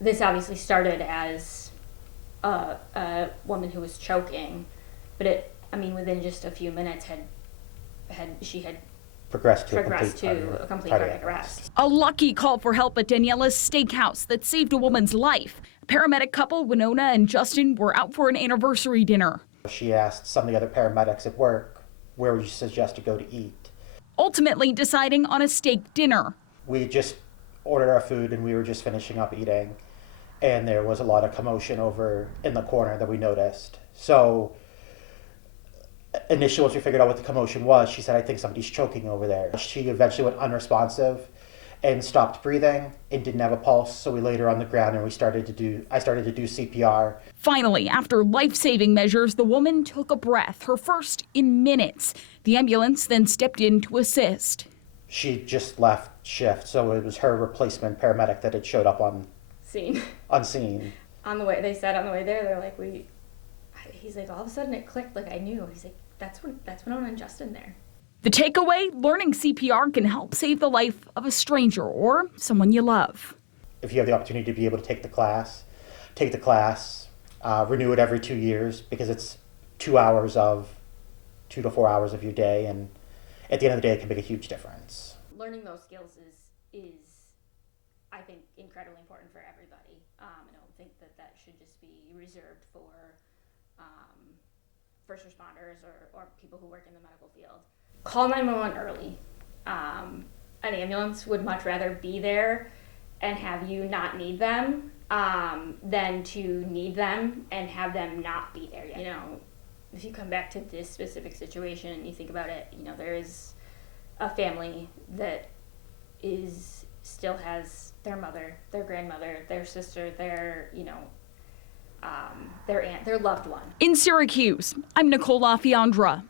this obviously started as a woman who was choking, but within just a few minutes she had progressed to a complete cardiac arrest. A lucky call for help at Daniella's Steakhouse that saved a woman's life. Paramedic couple Winona and Justin were out for an anniversary dinner. She asked some of the other paramedics at work, where would you suggest to go to eat? Ultimately deciding on a steak dinner. We just ordered our food and we were just finishing up eating, and there was a lot of commotion over in the corner that we noticed. So initially, once we figured out what the commotion was, she said, I think somebody's choking over there. She eventually went unresponsive and stopped breathing and didn't have a pulse. So we laid her on the ground and I started to do CPR. Finally, after life-saving measures, the woman took a breath, her first in minutes. The ambulance then stepped in to assist. She just left shift, so it was her replacement paramedic that had showed up on scene. On the way there, they're like, he's like, all of a sudden it clicked, like I knew. He's like, that's Winona and Justin there. The takeaway, learning CPR can help save the life of a stranger or someone you love. If you have the opportunity to be able to take the class, renew it every 2 years, because it's 2 to 4 hours of your day, and at the end of the day, it can make a huge difference. Learning those skills is I think, incredibly important for everybody. I don't think that should just be reserved for first responders or people who work in the medical field. Call 911 early. An ambulance would much rather be there and have you not need them than to need them and have them not be there yet. You know, if you come back to this specific situation and you think about it, you know, there is a family that still has their mother, their grandmother, their sister, their aunt, their loved one. In Syracuse, I'm Nicole LaFiandra.